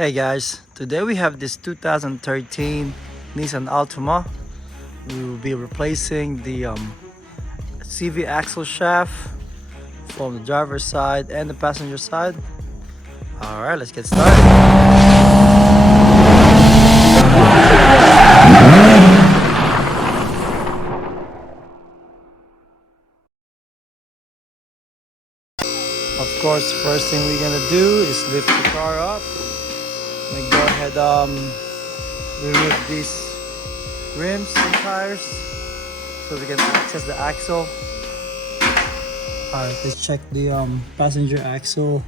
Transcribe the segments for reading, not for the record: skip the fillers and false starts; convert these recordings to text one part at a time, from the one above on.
Hey guys, today we have this 2013 Nissan Altima. We will be replacing the CV axle shaft from the driver's side and the passenger side. Alright, let's get started. Of course, first thing we're gonna do is lift the car up. And go ahead remove these rims and tires so we can access the axle. Alright, let's check the passenger axle.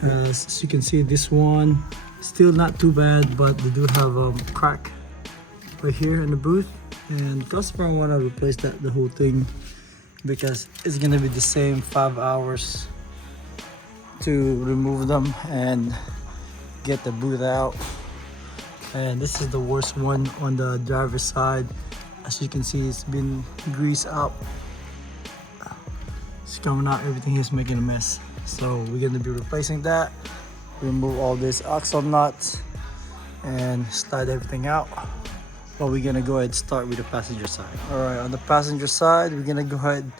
As you can see, this one still not too bad, but they do have a crack right here in the booth, and customer want to replace the whole thing because it's gonna be the same 5 hours to remove them and get the boot out. And this is the worst one on the driver's side. As you can see, it's been greased up. It's coming out, everything is making a mess. So we're gonna be replacing that, remove all these axle nuts and slide everything out. But we're gonna go ahead and start with the passenger side. Alright, on the passenger side, we're gonna go ahead and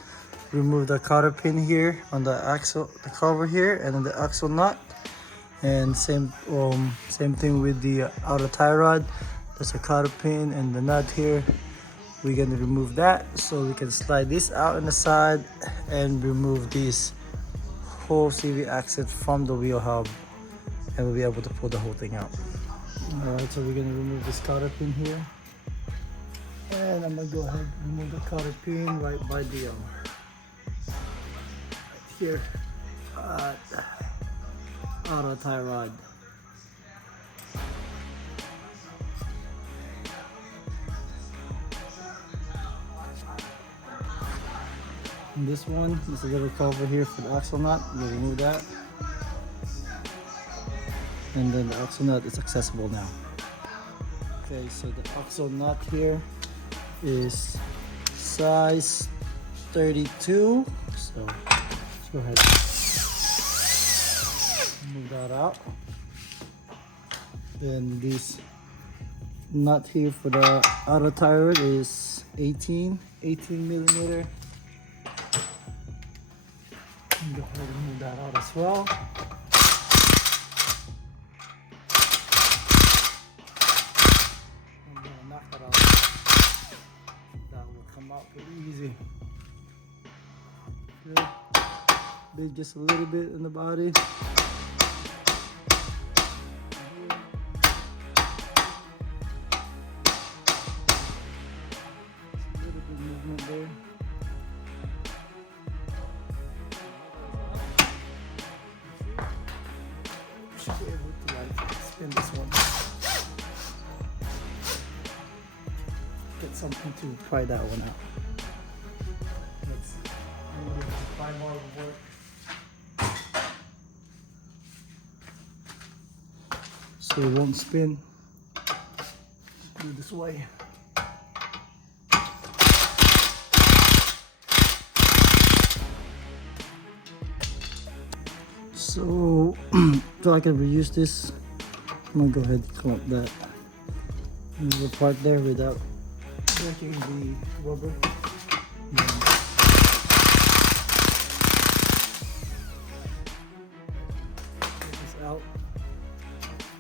remove the cotter pin here on the axle, the cover here, and then the axle nut. And same thing with the outer tie rod. There's a cotter pin and the nut here. We're gonna remove that so we can slide this out on the side and remove this whole CV axle from the wheel hub, and we'll be able to pull the whole thing out. Alright, so we're gonna remove this cotter pin here, and I'm gonna go ahead and remove the cotter pin right by the right here outer tie rod. And this one, there's a little cover here for the axle nut. We'll remove that. And then the axle nut is accessible now. Okay, so the axle nut here is size 32. So let's go ahead and move that out. Then this nut here for the outer tire is 18 millimeter. Go ahead and move that out as well. I'm gonna knock that out. That will come out pretty easy. Good. Big, just a little bit in the body. Just a little bit of movement there. Should be able to spin this one. Get something to pry that one out. Let's find more work. So it won't spin. Do it this way. So I can reuse this, I'm gonna go ahead and clamp that the part there without breaking the rubber. Take this out,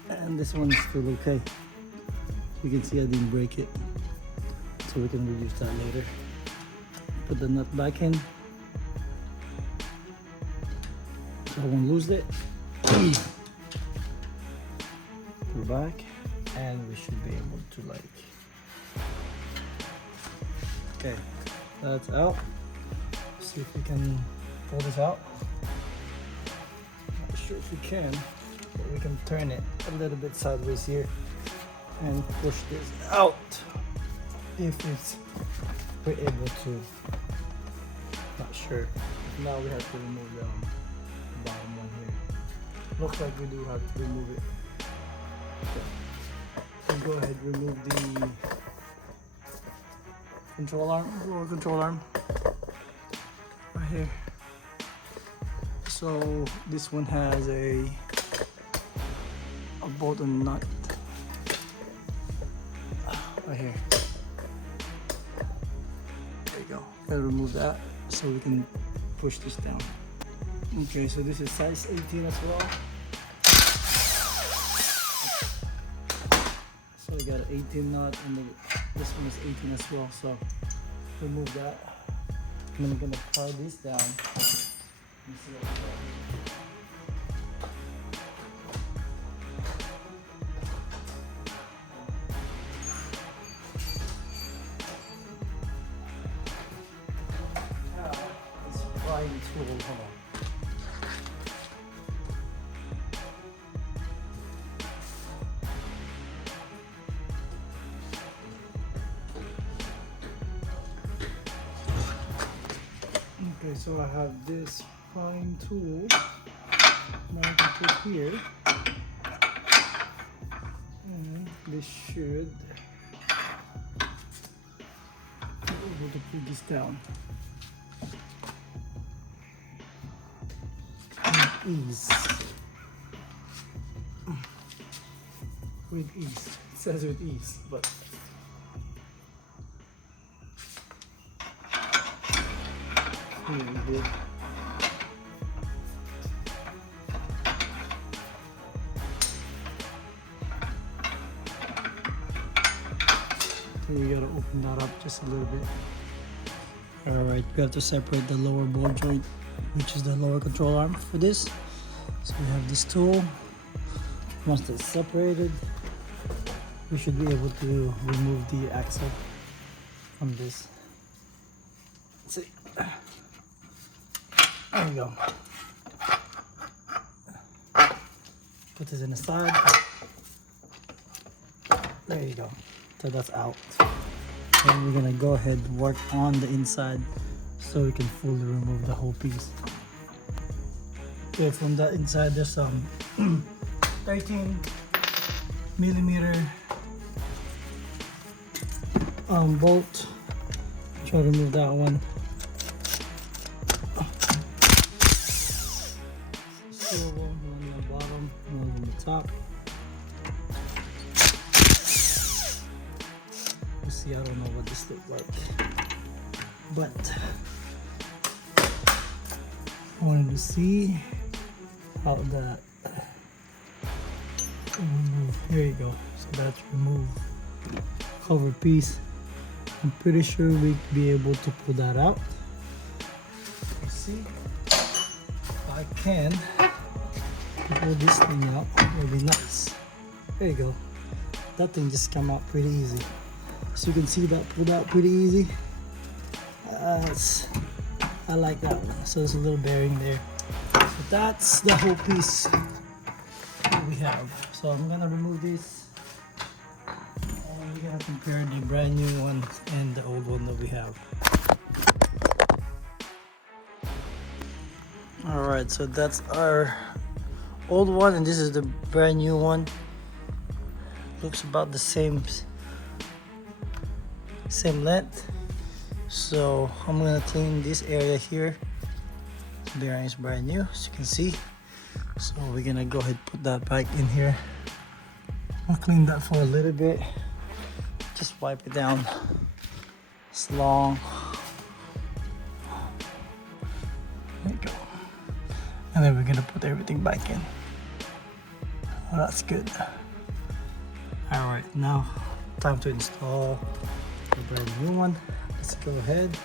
and this one is still okay. You can see I didn't break it, so we can reuse that later. Put the nut back in. So I won't lose it. Go back, and we should be able to okay, that's out. See if we can pull this out. Not sure if we can, but we can turn it a little bit sideways here and push this out if we're able to. Not sure. Now we have to remove the bottom one here. Looks like we do have to remove it. Okay. So go ahead, remove the control arm, lower control arm, right here. So this one has a a bolt and nut right here. There you go. Gotta remove that so we can push this down. Okay, so this is size 18 as well. So we got an 18 nut, and this one is 18 as well. So remove that. And then we're gonna pry this down. And see what we got here. Tool, hold on. Okay, so I have this fine tool now I can put here, and this should be able to pull this down. Ease. With ease. It says with ease, but really good. You gotta open that up just a little bit. Alright, we have to separate the lower ball joint, which is the lower control arm for this. So we have this tool. Once it's separated, we should be able to remove the axle from this. Let's see. There we go. Put this in the side. There you go. So that's out. And we're gonna go ahead and work on the inside so we can fully remove the whole piece. Okay, from the inside there's some 13 millimeter bolt. Try to remove that one. Silver one on the bottom, one on the top. Let's see, I don't know what this looks like, but I wanted to see how that remove. Here you go. So that's remove cover piece. I'm pretty sure we'd be able to pull that out. Let's see if I can pull this thing out. It'll be nice. There you go. That thing just came out pretty easy. So you can see that pulled out pretty easy. I like that one. So there's a little bearing there. So that's the whole piece that we have. So I'm gonna remove this, and we're gonna compare the brand new one and the old one that we have. Alright, so that's our old one, and this is the brand new one. Looks about the same length. So I'm gonna clean this area here. Bearing is brand new, as you can see. So we're gonna go ahead and put that back in here. I'll clean that for a little bit. Just wipe it down. It's long. There you go. And then we're gonna put everything back in. Oh, that's good. Alright, now time to install the brand new one. Let's go ahead.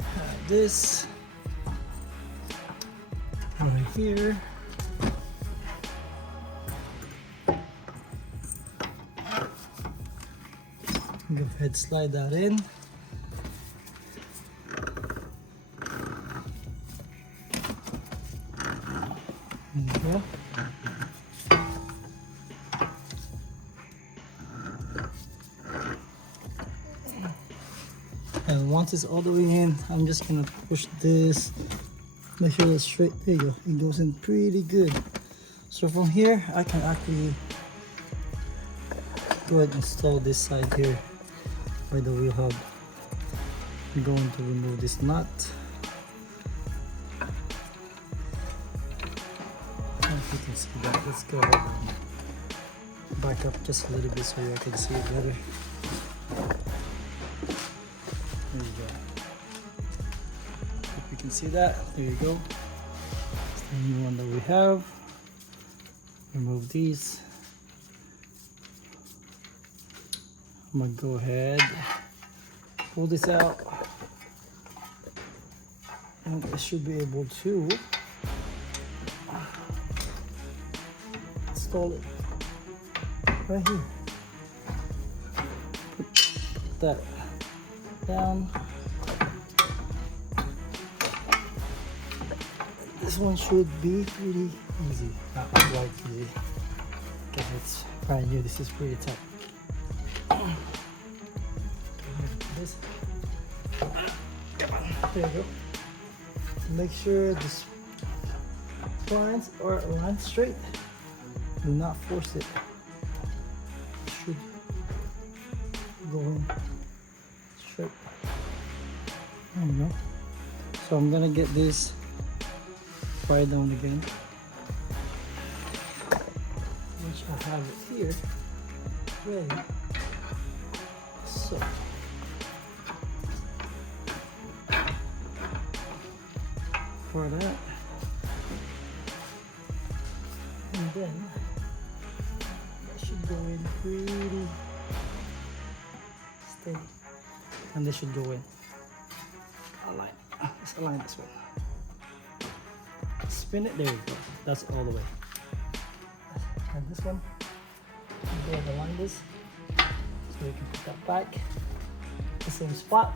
Add this right here. Go ahead, slide that in. There you go. And once it's all the way in, I'm just gonna push this, make sure it's straight. There you go, it goes in pretty good. So from here, I can actually go ahead and install this side here by the wheel hub. I'm going to remove this nut. if you can see that. Let's go ahead and back up just a little bit so you can see it better. There you go. If you can see that, there you go. It's the new one that we have. Remove these. I'm gonna go ahead, pull this out, and I should be able to install it right here. Put that down. This one should be pretty easy, not quite easy, because it's brand new. This is pretty tight. This. There you go. Make sure the lines are aligned straight. Do not force it. It should go in straight. There you go. So I'm gonna get this fire down again, which I have it here ready. So for that, and then that should go in pretty steady, and this should go in. Align. Let's align this one. Spin it. There you go. That's all the way. And this one, go ahead and align this. So you can put that back the same spot.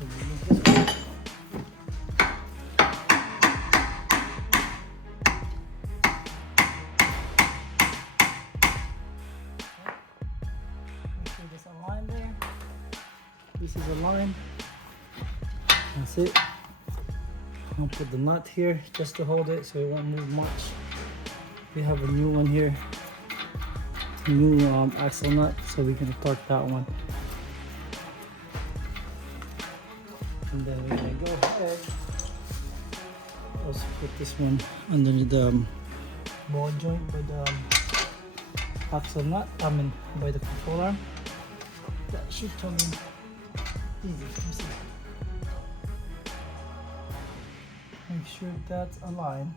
And remove this one. Make sure this aligned there. This is aligned. That's it. I'll put the nut here just to hold it so it won't move much. We have a new one here. New axle nut, so we can torque that one, and then we're gonna go ahead also put this one underneath the ball joint by the axle nut, by the control arm. That should come in easy. Let me see. Make sure that's aligned.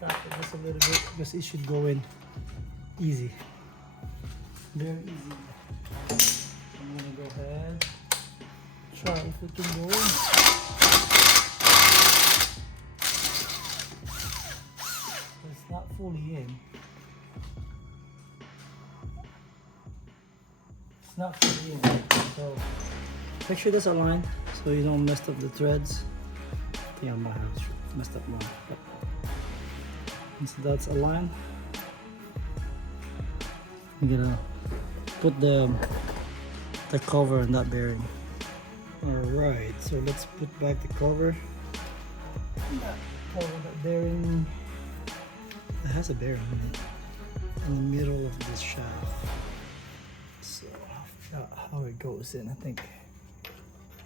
Tap it just a little bit because it should go in easy, very easy. I'm gonna go ahead, try if it can go in. It's not fully in. It's not fully in, so make sure that's aligned so you don't mess up the threads. I think I might have messed up one. So that's aligned. I'm gonna put the cover on that bearing. Alright, so let's put back the cover. That bearing, it has a bearing in it, in the middle of this shaft. So I forgot how it goes in. I think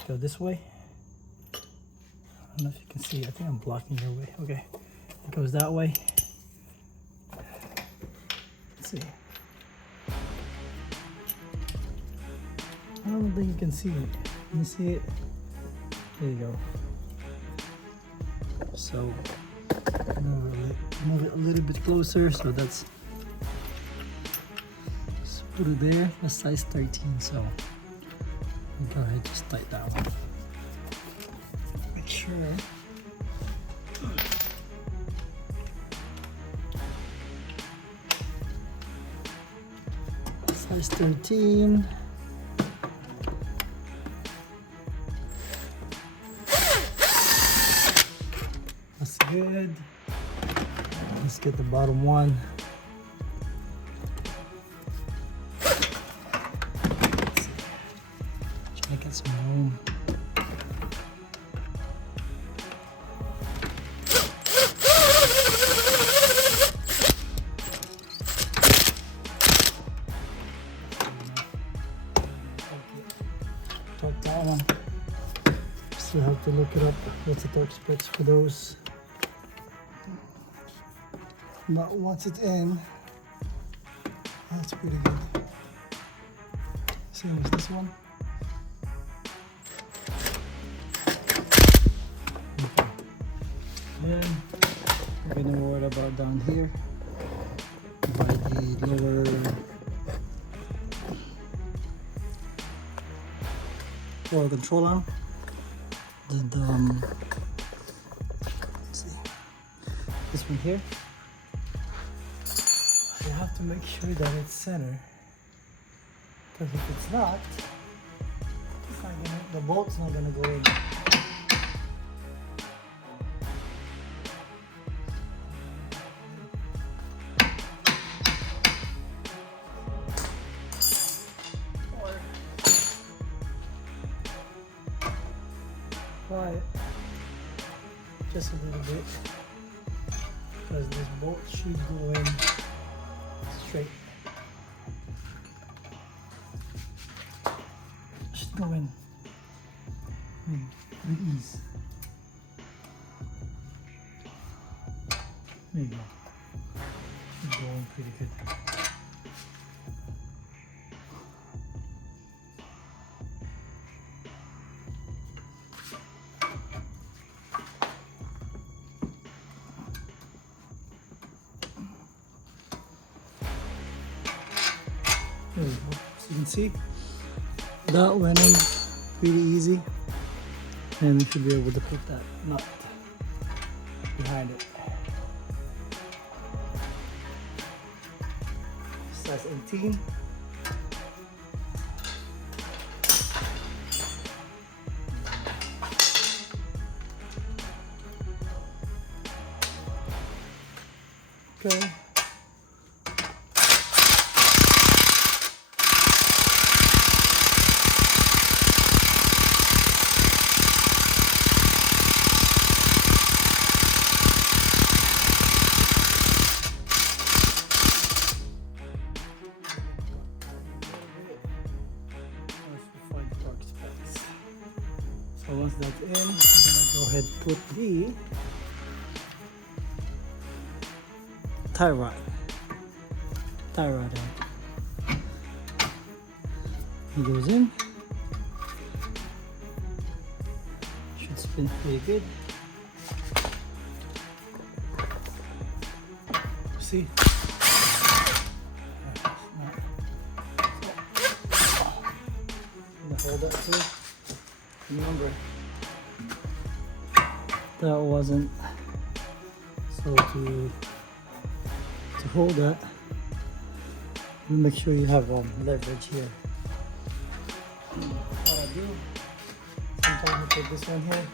go this way. I don't know if you can see. I think I'm blocking your way. Okay, it goes that way. See, I don't think you can see it. Can you see it? There you go. So move it a little bit closer. So that's, just put it there. That's size 13. So go ahead, just tighten that one. Make sure. Size 13. That's good. Let's get the bottom one. Try to get some room. also have to look it up. What's the torque specs for those? But once it's in, that's pretty good. Same as this one. Okay. Then we're gonna worry about down here by the lower control arm. Let's see, this one here. You have to make sure that it's center, because if it's not, the bolt's not gonna go in. Quiet, just a little bit, because this bolt should go in straight. Should go in with ease. There you go. Should go in pretty good. There we go. So you can see that went in pretty easy, and we should be able to put that nut behind it. Size 18. Okay. So once that's in, I'm gonna go ahead and put the tie rod in. He goes in. Should spin pretty good. See? Hold that too. Remember, that wasn't so to hold that. You make sure you have leverage here. What I do, sometimes I put this one here.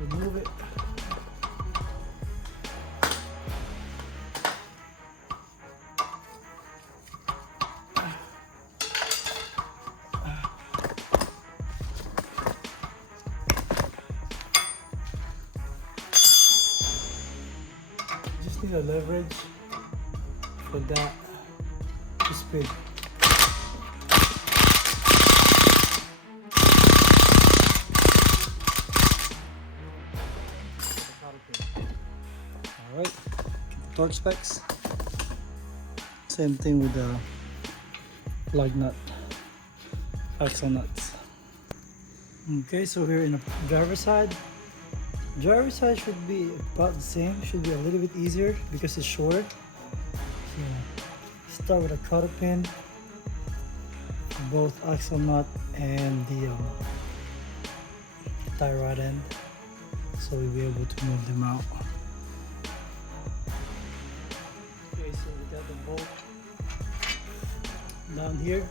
Remove it. Need a leverage for that to spin. Alright, the torque specs. Same thing with the lug nut, axle nuts. Okay, so here in the driver's side. Driver's side should be about the same, should be a little bit easier because it's shorter. So start with a cotter pin, both axle nut and the tie rod end, so we'll be able to move them out. Okay, so we got the bolt down here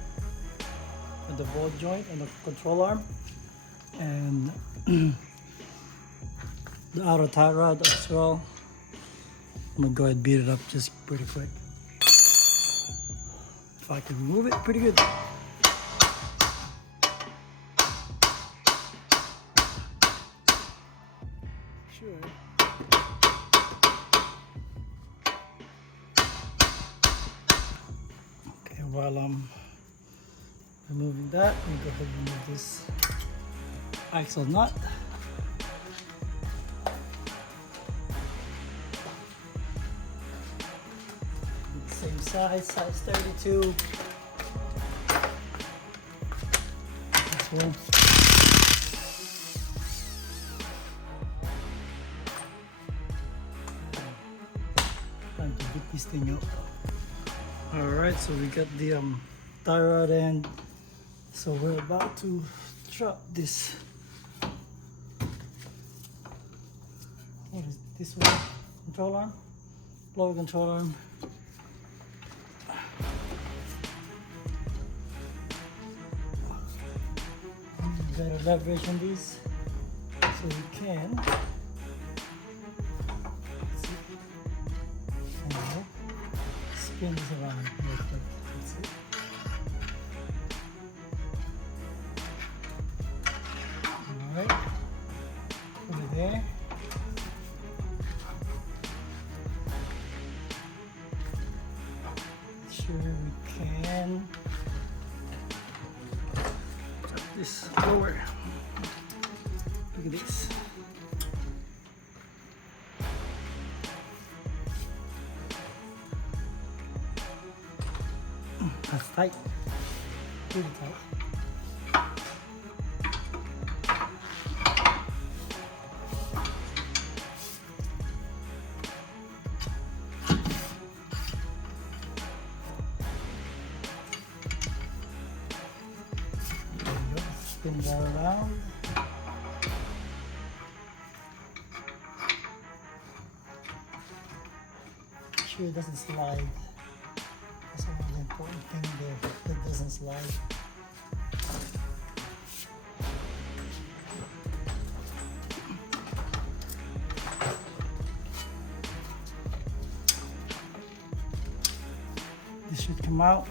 at the bolt joint and the control arm, and the outer tie rod as well. I'm gonna go ahead and beat it up just pretty quick. If I can remove it, pretty good. Sure. Okay, while I'm removing that, let me go ahead and remove this axle nut. Same size 32. This one. Time to beat this thing up. Alright, so we got the tie rod end. So we're about to drop this. What is this one? Control arm? Blower control arm. Better leverage on these so we can spin this around real quick. Let's see. Alright, put it there. Make sure we can drop this lower. Look at this. That's tight. Really tight. There you go. Spin that around. Make sure it doesn't slide. That's one of the important things there, that it doesn't slide. This should come out.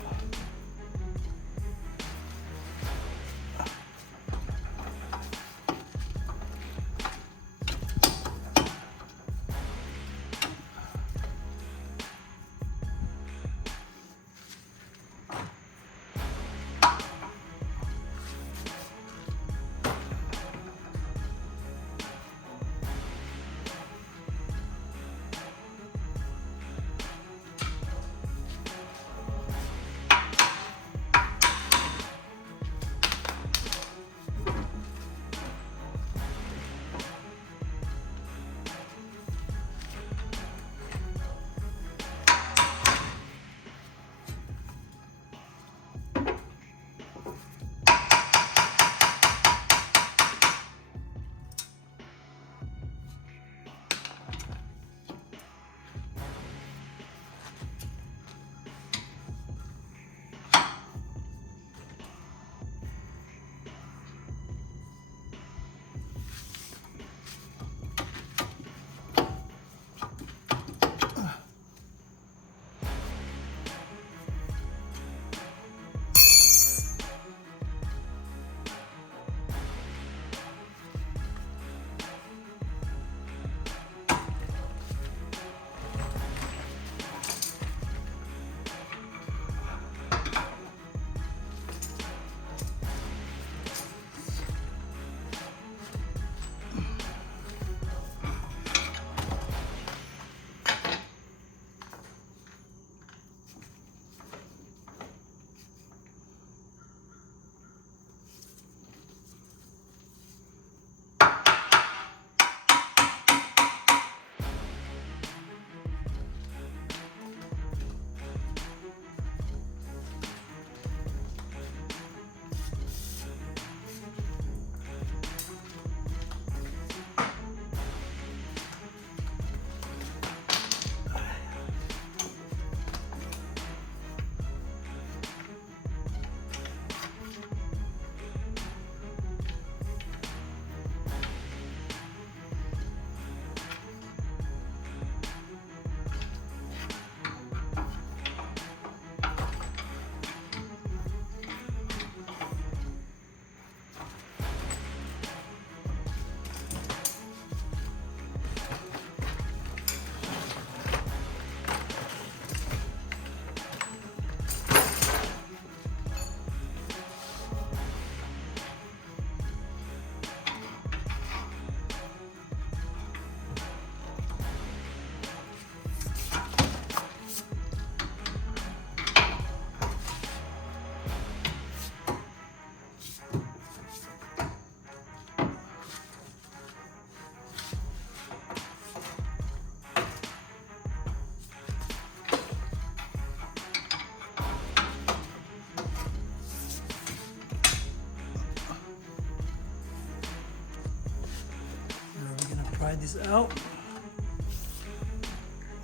pry this out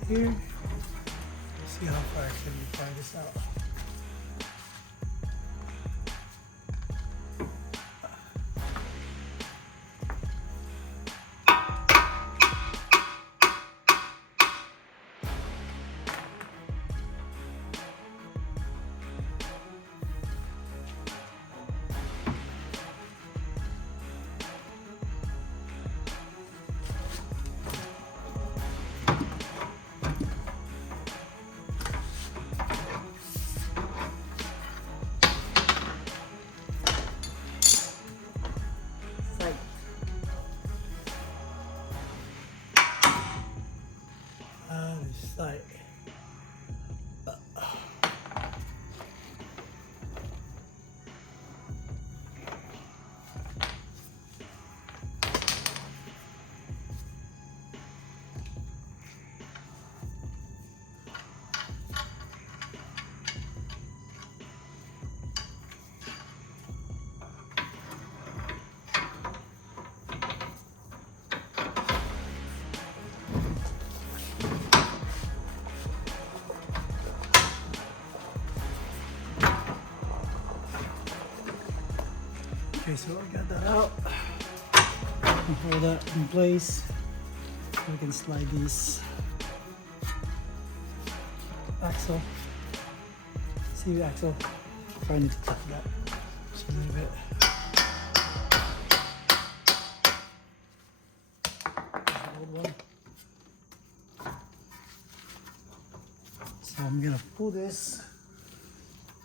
here. See how far can we pry this out. Sight. Okay, so I got that out. And hold that in place. So we can slide these axle. See the axle? Probably need to tap that just a little bit. Old one. So I'm gonna pull this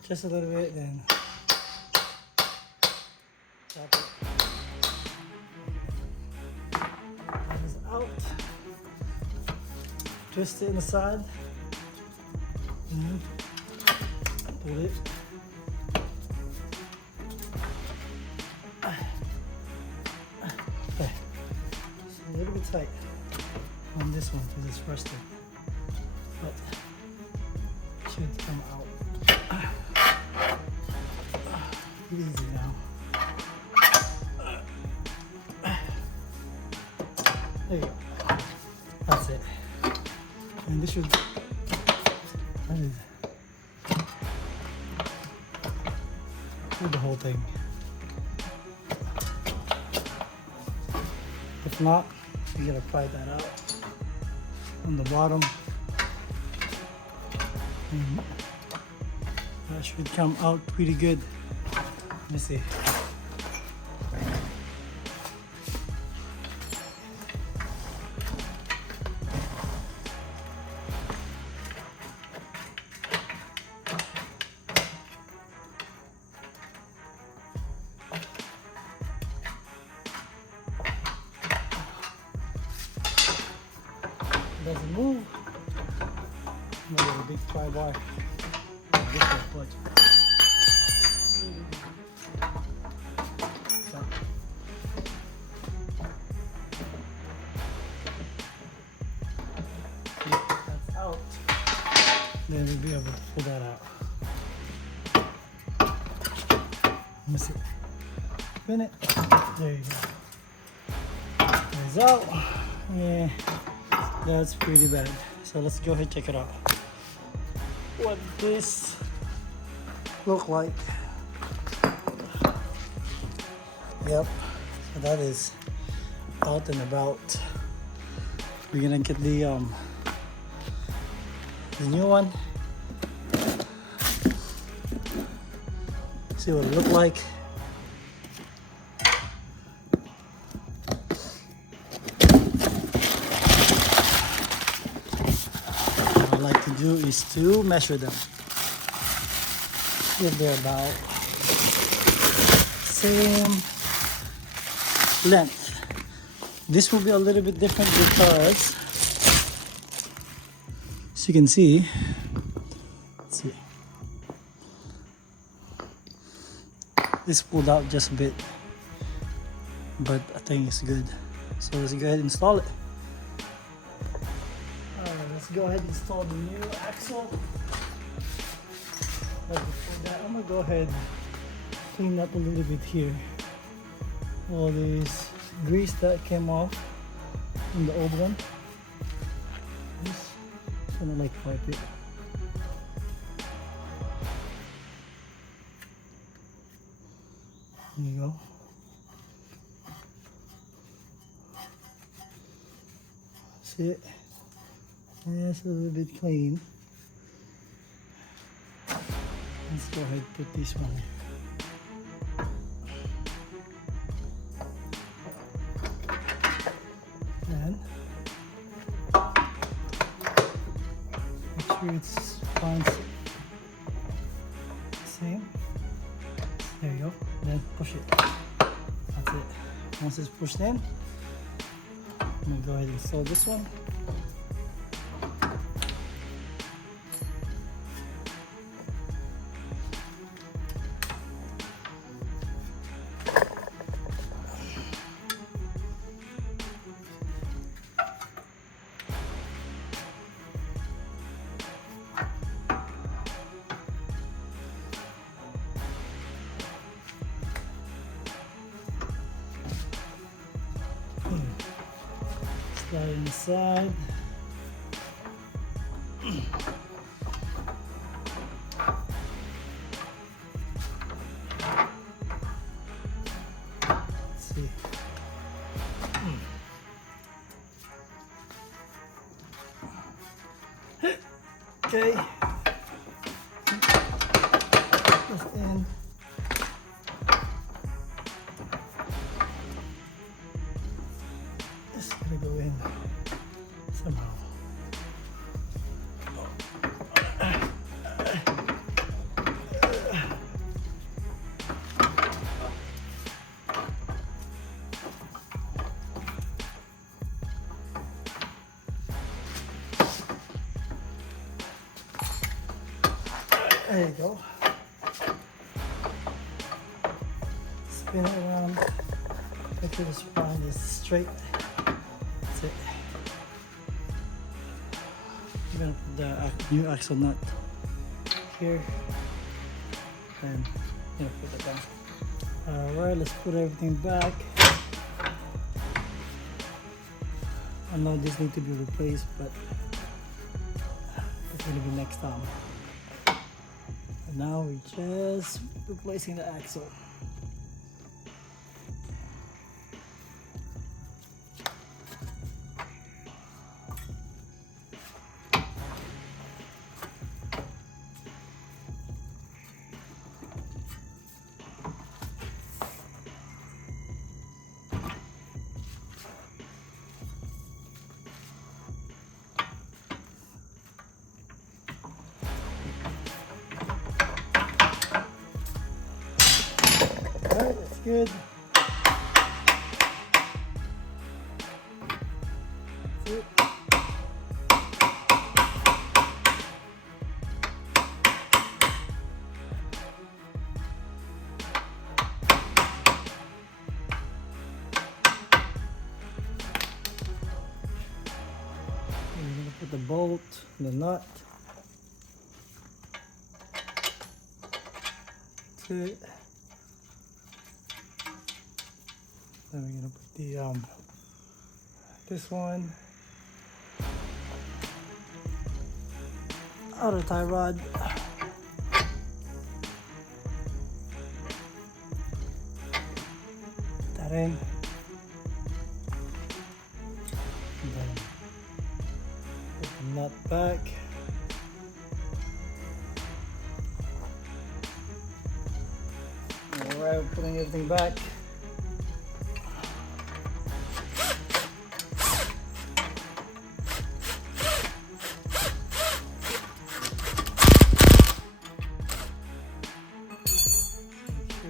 just a little bit, then tap it. That is out. Twist it in the side. Pull it. Okay. It's a little bit tight on this one because it's rusted, but it should come out easy now. There you go. That's it. And this should. What is it? Do the whole thing. If not, you gotta pry that out on the bottom. And that should come out pretty good. Let me see. Doesn't move. Another big pry bar. That's out. Then we'll be able to pull that out. Let me see. Spin it. There you go. It's out. Yeah. That's pretty bad. So let's go ahead and check it out. What this look like. Yep. So that is out and about. We're gonna get the new one. See what it look like. Do is to measure them if they're about same length. This will be a little bit different because, as you can see, let's see, this pulled out just a bit, but I think it's good. So let's go ahead and install it. Let's go ahead and install the new axle. But before that, I'm gonna go ahead and clean up a little bit here. All this grease that came off. in the old one. Just gonna like wipe it. There you go. See it? Yeah, it's a little bit clean. Let's go ahead and put this one. And make sure it's fine. Same. There you go. Then push it. That's it. Once it's pushed in, I'm gonna go ahead and install this one. Slide inside. Let's see. Okay. That's in. It's gonna go in somehow. There you go. Spin it around. Make sure the spine is straight. That's it. I'm gonna put the new axle nut here and I'm gonna put it down. Alright, let's put everything back. I know this needs to be replaced, but it's gonna be next time. And now we're just replacing the axle. Alright, that's good. That's it. I'm gonna put the bolt, the nut. That's it. Then we're gonna put the this one, outer tie rod, put that in, and then put the nut back. All right, we're putting everything back.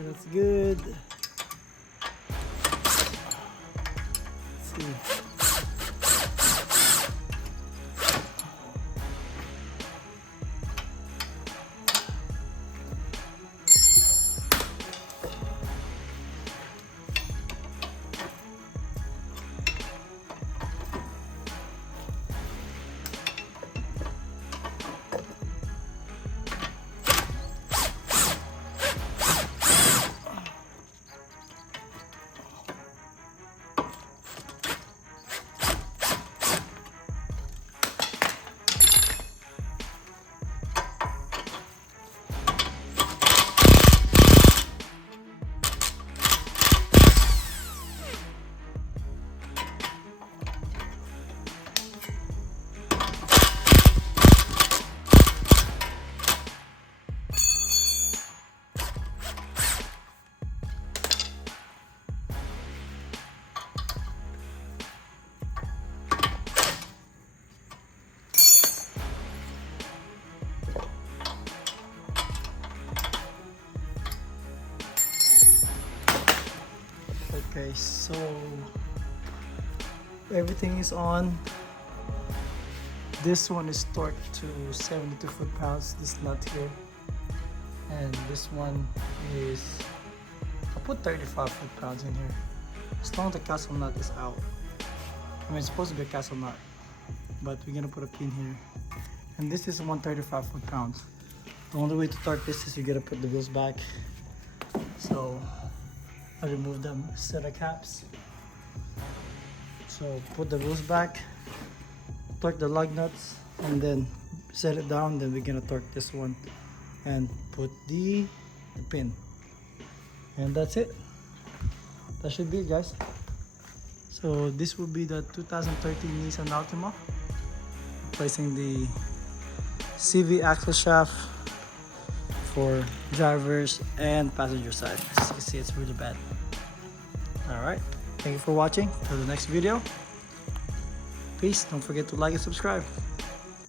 That's good. Let's see. Okay, so everything is on. This one is torqued to 72 foot-pounds, this nut here. And this one is, I put 35 foot-pounds in here. As long as the castle nut is out. I mean, it's supposed to be a castle nut, but we're gonna put a pin here. And this is 135 foot-pounds. The only way to torque this is you gotta put the wheels back. So I removed them set of caps. So put the wheels back, torque the lug nuts, and then set it down. Then we're gonna torque this one and put the pin. And that's it. That should be it, guys. So this will be the 2013 Nissan Altima, replacing the CV axle shaft for drivers and passenger side. As you can see, it's really bad. Alright, thank you for watching. Till the next video. Peace. Don't forget to like and subscribe.